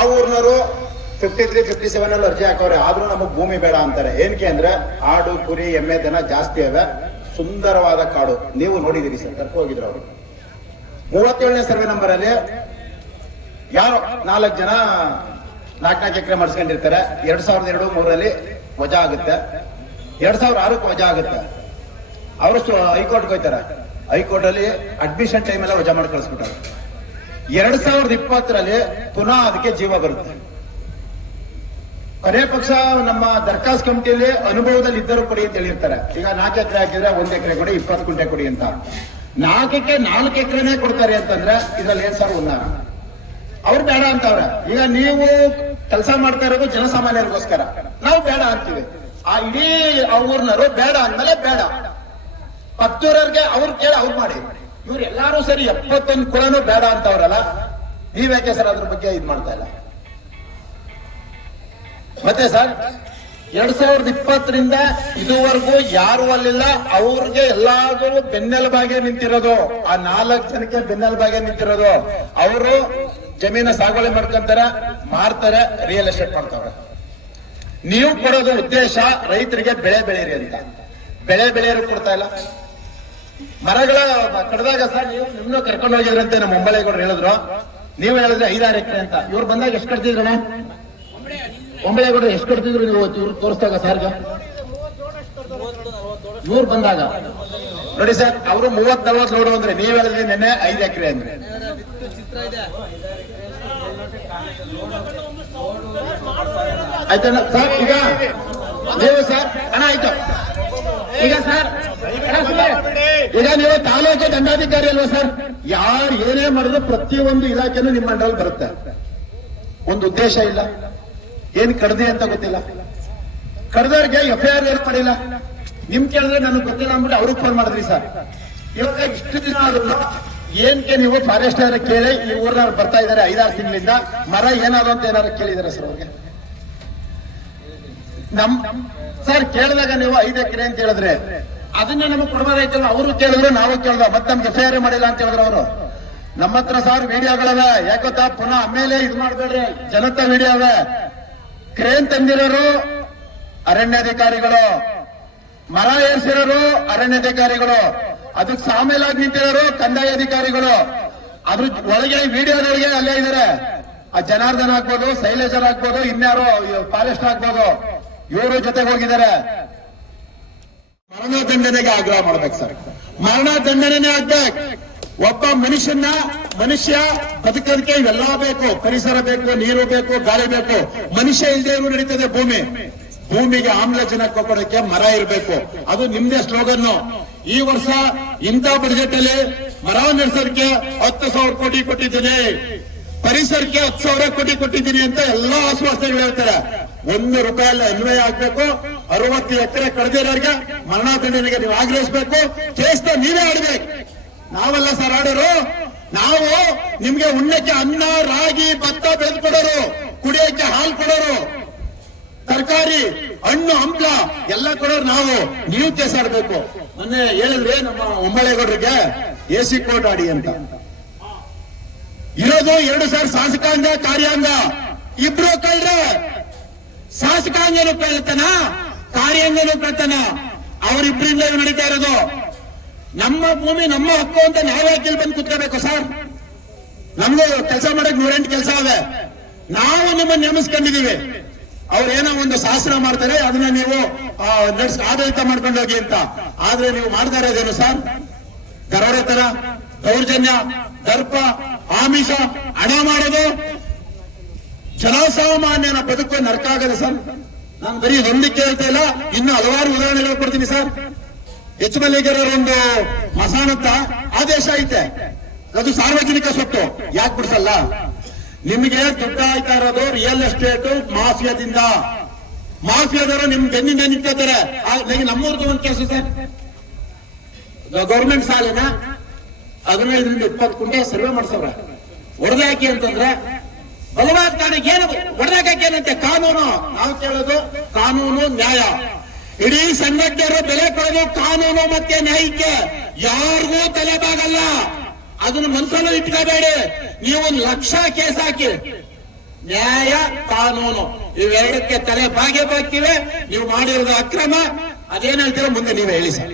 ಆ ಊರ್ನವರು fifty three fifty seven ಅಲ್ಲಿ ಅರ್ಜಿ ಹಾಕವ್ರೆ. ಆದ್ರೂ ನಮಗ್ ಭೂಮಿ ಬೇಡ ಅಂತಾರೆ. ಏನಕ್ಕೆ ಅಂದ್ರೆ ಆಡು, ಕುರಿ, ಎಮ್ಮೆ ದನ ಜಾಸ್ತಿ ಅವೆ. ಸುಂದರವಾದ ಕಾಡು. ನೀವು ನೋಡಿದಿರಿ ಸರ್ ತಪ್ಪು ಹೋಗಿದ್ರು ಅವರು. ಮೂವತ್ತೇಳನೇ ಸರ್ವೆ ನಂಬರ್ ಅಲ್ಲಿ ಯಾರು ನಾಲ್ಕು ಜನ ನಾಲ್ಕನಾಲ್ಕು ನಾಲ್ಕು ಎಕರೆ ಮಾಡಿಸ್ಕೊಂಡಿರ್ತಾರೆ. ಎರಡ್ ಸಾವಿರದ ಎರಡು ಮೂರಲ್ಲಿ ವಜಾ ಆಗುತ್ತೆ. ಎರಡ್ ಸಾವಿರ ಆರಕ್ಕೆ ವಜಾ ಆಗುತ್ತೆ. ಅವರು ಹೈಕೋರ್ಟ್ಗೆ ಹೋಯ್ತಾರೆ ಹೈಕೋರ್ಟ್ ಅಲ್ಲಿ ಅಡ್ಮಿಷನ್ ಟೈಮ್ ಎಲ್ಲ ವಜಾ ಮಾಡಿ ಕಳಿಸ್ಬಿಟ್ಟಾರೆ. ಎರಡ್ ಸಾವಿರದ ಇಪ್ಪತ್ತರಲ್ಲಿ ಪುನಃ ಅದಕ್ಕೆ ಜೀವ ಬರುತ್ತೆ. ಕೊನೆ ಪಕ್ಷ ನಮ್ಮ ದರ್ಖಾಸ್ ಕಮಿಟಿಯಲ್ಲಿ ಅನುಭವದಲ್ಲಿ ಇದ್ದರೂ ಕೊಡಿ ಅಂತ ಹೇಳಿರ್ತಾರೆ. ಈಗ ನಾಲ್ಕು ಎಕರೆ ಹಾಕಿದ್ರೆ ಒಂದ್ ಎಕರೆ ಕೊಡಿ, ಇಪ್ಪತ್ತು ಕುಂಟೆ ಕೊಡಿ ಅಂತ. ನಾಲ್ಕಕ್ಕೆ ನಾಲ್ಕು ಎಕರೆನೇ ಕೊಡ್ತಾರೆ ಅಂತಂದ್ರೆ ಇದ್ರಲ್ಲಿ ಏನ್ ಸರ್ ಉನ್ನಾರ? ಅವ್ರು ಬೇಡ ಅಂತವ್ರೆ. ಈಗ ನೀವು ಕೆಲಸ ಮಾಡ್ತಾ ಇರೋದು ಜನಸಾಮಾನ್ಯರಿಗೋಸ್ಕರ. ನಾವು ಬೇಡ ಅಂತೀವಿ. ಆ ಇಡೀ ಅವ್ರನ್ನರು ಬೇಡ ಅಂದ್ಮೇಲೆ ಬೇಡ. ಪತ್ತೂರವ್ರಿಗೆ ಅವ್ರು ಕೇಳಿ ಅವ್ರು ಮಾಡಿ. ಇವ್ರು ಎಲ್ಲಾರು ಸರಿ, ಎಪ್ಪತ್ತೊಂದು ಕುಲನೂ ಬೇಡ ಅಂತವ್ರಲ್ಲ ನೀವ್ಯಾಕೆ ಸರ್ ಅದ್ರ ಬಗ್ಗೆ ಇದ್ ಮಾಡ್ತಾ ಇಲ್ಲ. ಮತ್ತೆ ಸರ್, ಎರಡ್ ಸಾವಿರದ ಇಪ್ಪತ್ತರಿಂದ ಇದುವರೆಗೂ ಯಾರು ಅಲ್ಲಿಲ್ಲ, ಅವ್ರಿಗೆ ಎಲ್ಲಾದರೂ ಬೆನ್ನೆಲುಬಾಗೆ ನಿಂತಿರೋದು, ಆ ನಾಲ್ಕು ಜನಕ್ಕೆ ಬೆನ್ನೆಲುಬಾಗೆ ನಿಂತಿರೋದು. ಅವರು ಜಮೀನ ಸಾಗುವಳಿ ಮಾಡ್ಕೊಂತಾರೆ, ಮಾರ್ತಾರೆ ರಿಯಲ್ ಎಸ್ಟೇಟ್ ಮಾಡ್ತಾರೆ ನೀವು ಕೊಡೋದು ಉದ್ದೇಶ ರೈತರಿಗೆ ಬೆಳೆ ಬೆಳೆಯಿರಿ ಅಂತ. ಬೆಳೆ ಬೆಳೆಯರು ಕೊಡ್ತಾ ಇಲ್ಲ. ಮರಗಳ ಕಡದಾಗ ಸರ್ ನೀವು ಕರ್ಕೊಂಡು ಹೋಗಿದ್ರಂತೆ ನಮ್ಮ ಮುಂಬಳೆಗೌಡರು ಹೇಳಿದ್ರು. ನೀವು ಹೇಳಿದ್ರೆ ಐದಾರು ಎಕರೆ ಅಂತ. ಇವ್ರು ಬಂದಾಗ ಎಷ್ಟು ಕಟ್ತಿದ್ರಣ್ಣ ಒಂಬಳೆಗೌಡರು ಎಷ್ಟು ಕಟ್ತಿದ್ರು ನೀವು ಇವ್ರು ತೋರಿಸ್ದಾಗ ಸರ್ ಇವ್ರು ಬಂದಾಗ. ನೋಡಿ ಸರ್, ಅವರು ಮೂವತ್ ನಲ್ವತ್ ನೋಡು ಅಂದ್ರೆ ನೀವ್ ಹೇಳಿದ್ರೆ ನಿನ್ನೆ ಐದು ಎಕರೆ ಅಂದ್ರೆ. ಆಯ್ತಣ್ಣ, ಸರ್, ಈಗ ನೀವು ಸರ್ ಅಣ್ಣ, ಆಯ್ತು. ಈಗ ಸರ್. ಈಗ ನೀವು ತಾಲೂಕು ದಂಡಾಧಿಕಾರಿ ಅಲ್ವಾ ಸರ್? ಯಾರು ಏನೇ ಮಾಡಿದ್ರು ಪ್ರತಿಯೊಂದು ಇಲಾಖೆನೂ ನಿಮ್ಮ ಮಂಡಲ್ ಬರುತ್ತೆ. ಒಂದು ಉದ್ದೇಶ ಇಲ್ಲ. ಏನ್ ಕಡ್ದೆ ಅಂತ ಗೊತ್ತಿಲ್ಲ. ಕಡ್ದವ್ರಿಗೆ ಎಫ್ ಐ ಆರ್ ಏನು ಮಾಡಿಲ್ಲ ನಿಮ್ ಕೇಳಿದ್ರೆ ನನಗೆ ಗೊತ್ತಿಲ್ಲ ಅಂದ್ಬಿಟ್ಟು ಅವ್ರಿಗೆ ಫೋನ್ ಮಾಡಿದ್ರಿ ಸರ್. ಇವಾಗ ಇಷ್ಟು ದಿನ ಆದ್ರೂ ಏನ್ಕೆ ನೀವು ಫಾರೆಸ್ಟ್ ಕೇಳಿ ಈ ಊರ್ನವ್ರು ಬರ್ತಾ ಇದಾರೆ ಐದಾರು ತಿಂಗಳಿಂದ ಮರ ಏನಾದ್ರು ಅಂತ ಏನಾದ್ರು ಕೇಳಿದಾರೆ ಸರ್ ಅವ್ರಿಗೆ? ನಮ್ ಸರ್, ಕೇಳಿದಾಗ ನೀವು ಐದು ಎಕರೆ ಅಂತ ಹೇಳಿದ್ರೆ ಅದನ್ನ ನಮಗೆ ಕೊಡ್ಬೋದಾಯ್ತಲ್ಲ? ಅವರು ಕೇಳಿದ್ರು ನಾವು ಕೇಳಿದ. ಮತ್ತೆ ನಮ್ಗೆ ಎಫ್ ಮಾಡಿಲ್ಲ ಅಂತ ಹೇಳಿದ್ರು ಅವರು. ನಮ್ಮ ಹತ್ರ ಸಾರ್ ವಿಡಿಯೋಗಳವೆ ಯಾಕೊತ್ತಾ ಪುನಃ ಆಮೇಲೆ ಇದು ಮಾಡ್ಬೇಡ್ರಿ. ಜನತಾ ವಿಡಿಯೋ ಅವೆ ಕ್ರೇನ್ ತಂದಿರೋರು ಅರಣ್ಯಾಧಿಕಾರಿಗಳು. ಮರ ಏರ್ಸಿರೋರು ಅರಣ್ಯಾಧಿಕಾರಿಗಳು. ಅದಕ್ಕೆ ಸಾಮೇಲಾಗಿ ನಿಂತಿರೋರು ಕಂದಾಯ ಅಧಿಕಾರಿಗಳು. ಅದ್ರ ಒಳಗೆ ವಿಡಿಯೋದೊಳಗೆ ಅಲ್ಲೇ ಇದಾರೆ. ಆ ಜನಾರ್ದನ್ ಆಗ್ಬೋದು ಶೈಲೇಶರ್ ಆಗ್ಬೋದು, ಇನ್ಯಾರು ಫಾರೆಸ್ಟ್ ಆಗ್ಬೋದು. ಇವರು ಜೊತೆಗೆ ಹೋಗಿದ್ದಾರೆ ಮರಣ ದಂಡನೆಗೆ ಆಗ್ರಹ ಮಾಡ್ಬೇಕು ಸರ್. ಮರಣ ದಂಡನೆ ಆಗ್ಬೇಕು. ಒಬ್ಬ ಮನುಷ್ಯನ, ಮನುಷ್ಯ ಬದುಕೋದಕ್ಕೆ ಇವೆಲ್ಲ ಬೇಕು. ಪರಿಸರ ಬೇಕು, ನೀರು ಬೇಕು, ಗಾಳಿ ಬೇಕು. ಮನುಷ್ಯ ಇಲ್ಲದೆ ಇರೋ ನಡೀತದೆ ಭೂಮಿ. ಭೂಮಿಗೆ ಆಮ್ಲಜನಕ ಕೊಡೋಕೆ ಮರ ಇರಬೇಕು. ಅದು ನಿಮ್ದೇ ಸ್ಲೋಗನ್ ಈ ವರ್ಷ ಇಂಥ ಬಜೆಟ್ ಅಲ್ಲಿ ಮರ ನಡೆಸೋದಕ್ಕೆ ಹತ್ತು ಸಾವಿರ ಕೋಟಿ ಕೊಟ್ಟಿದ್ದೀನಿ. ಪರಿಸರಕ್ಕೆ ಹತ್ತು ಸಾವಿರ ಕೋಟಿ ಕೊಟ್ಟಿದ್ದೀನಿ ಅಂತ ಎಲ್ಲಾ ಆಶ್ವಾಸನೆಗಳು ಹೇಳ್ತಾರೆ. ಒಂದು ರೂಪಾಯಲ್ಲ ಅನ್ವಯ ಆಗ್ಬೇಕು. ಅರವತ್ತು ಎಕರೆ ಕಳೆದಿರೋರಿಗೆ ಮರಣಾದಂಡನೆಗೆ ನೀವು ಆಗ್ರಹಿಸಬೇಕು. ಕೇಸ್ ನೀವೇ ಆಡ್ಬೇಕು. ನಾವೆಲ್ಲ ಸರ್ ಆಡೋರು. ನಾವು ನಿಮ್ಗೆ ಉಣ್ಣಕ್ಕೆ ಅನ್ನ, ರಾಗಿ, ಭತ್ತ ಬೆಳೆದು ಕೊಡೋರು ಕುಡಿಯಕ್ಕೆ ಹಾಲು ಕೊಡೋರು. ತರಕಾರಿ, ಹಣ್ಣು, ಹಂಪ್ಲ ಎಲ್ಲ ಕೊಡೋರು ನಾವು. ನೀವು ಕೇಸ್ ಆಡ್ಬೇಕು. ಮೊನ್ನೆ ಹೇಳಿದ್ರೆ ನಮ್ಮ ಒಂಬಳೇಗೌಡರಿಗೆ ಎ ಸಿ ಕೋರ್ಟ್ ಆಡಿ ಅಂತ. ಇರೋದು ಎರಡು ಸಾವಿರ ಶಾಸಕಾಂಗ, ಕಾರ್ಯಾಂಗ. ಇಬ್ರು ಕಳ್ರೆ ಶಾಸಕಾಂಗನು ಕೇಳ್ತಾನ ಕಾರ್ಯಾಂಗನು ಕೇಳ್ತಾನ ಅವರಿಬ್ಬರಿಂದ ನಡೀತಾ ಇರೋದು. ನಮ್ಮ ಭೂಮಿ, ನಮ್ಮ ಹಕ್ಕು ಅಂತ ನಾವ್ಯಾಕೆ ಬಂದು ಕುತ್ಕೋಬೇಕು ಸರ್. ನಮ್ಗೂ ಕೆಲಸ ಮಾಡಕ್ ನೂರೆಂಟು ಕೆಲಸ ಅವೆ ನಾವು ನಿಮ್ಮನ್ನ ನೇಮಿಸ್ಕೊಂಡಿದೀವಿ ಏನೋ ಒಂದು ಶಾಸನ ಮಾಡ್ತಾರೆ, ಅದನ್ನ ನೀವು ನಡ್ಸ್, ಆಡಳಿತ ಮಾಡ್ಕೊಂಡು ಹೋಗಿ ಅಂತ. ಆದ್ರೆ ನೀವು ಮಾಡ್ತಾ ಇರೋದೇನು ಸರ್? ದರೋಡೆ ತರ, ದೌರ್ಜನ್ಯ, ದರ್ಪ, ಆಮಿಷ, ಹಣ ಮಾಡೋದು. ಜನಸಾಮಾನ್ಯನ ಬದುಕು ನರಕ ಆಗದೆ ಸರ್. ನಾನು ಬರೀ ಒಂದು ಕೇಳ್ತಾ ಇಲ್ಲ, ಇನ್ನು ಹಲವಾರು ಉದಾಹರಣೆಗಳು ಕೊಡ್ತೀನಿ ಸರ್. ಎಚ್ ಮಲ್ಲಿಗರ ಒಂದು ಮಸಾನತ್ತ ಆದೇಶ ಐತೆ. ಅದು ಸಾರ್ವಜನಿಕ ಸ್ವತ್ತು. ಯಾಕೆ ಬಿಡಿಸಲ್ಲ? ನಿಮಗೆ ದುಡ್ಡು ಆಯ್ತಾ ಇರೋದು ರಿಯಲ್ ಎಸ್ಟೇಟ್ ಮಾಫಿಯಾದಿಂದ. ಮಾಫಿಯಾದವರು ನಿಮ್ ಬೆನ್ನಿಂದ ನಿಂತಿದ್ದಾರೆ ನಮ್ಮೂರ್ದು ಒಂದು ಕೆಲಸ ಸರ್. ಗೌರ್ಮೆಂಟ್ ಸಾಲಿನ ಹದಿನೈದರಿಂದ ಇಪ್ಪತ್ತು ಕುಂಟೆ ಸರ್ವೆ ಮಾಡ್ಸವ್ರೆ. ಹೊಡೆದಾಕಿ ಅಂತಂದ್ರೆ ಬಲವಾದ ಕಾರಣಕ್ಕೆ ಏನು? ಹೊಡೆದಾಕಿ ಏನಂತೆ ಕಾನೂನು. ನಾವು ಕೇಳೋದು ಕಾನೂನು ನ್ಯಾಯ. ಇಡೀ ಸಂಘಟನೆಯರು ಬೆಲೆ ಕೊಡೋದು ಕಾನೂನು ಮತ್ತೆ ನ್ಯಾಯಕ್ಕೆ. ಯಾರಿಗೂ ತಲೆಬಾಗಲ್ಲ. ಅದನ್ನ ಮನಸ್ಸಲ್ಲೂ ಇಟ್ಕೋಬೇಡಿ. ನೀವು ಲಕ್ಷ ಕೇಸ್ ಹಾಕಿ. ನ್ಯಾಯ, ಕಾನೂನು. ಇವೆರಡಕ್ಕೆ ತಲೆ ಬಾಗೆ ಬಾಕಿವೆ ನೀವು ಮಾಡಿರೋದು ಅಕ್ರಮ. ಅದೇನ್ ಹೇಳ್ತೀರೋ ಮುಂದೆ ನೀವು ಹೇಳಿ ಸರ್.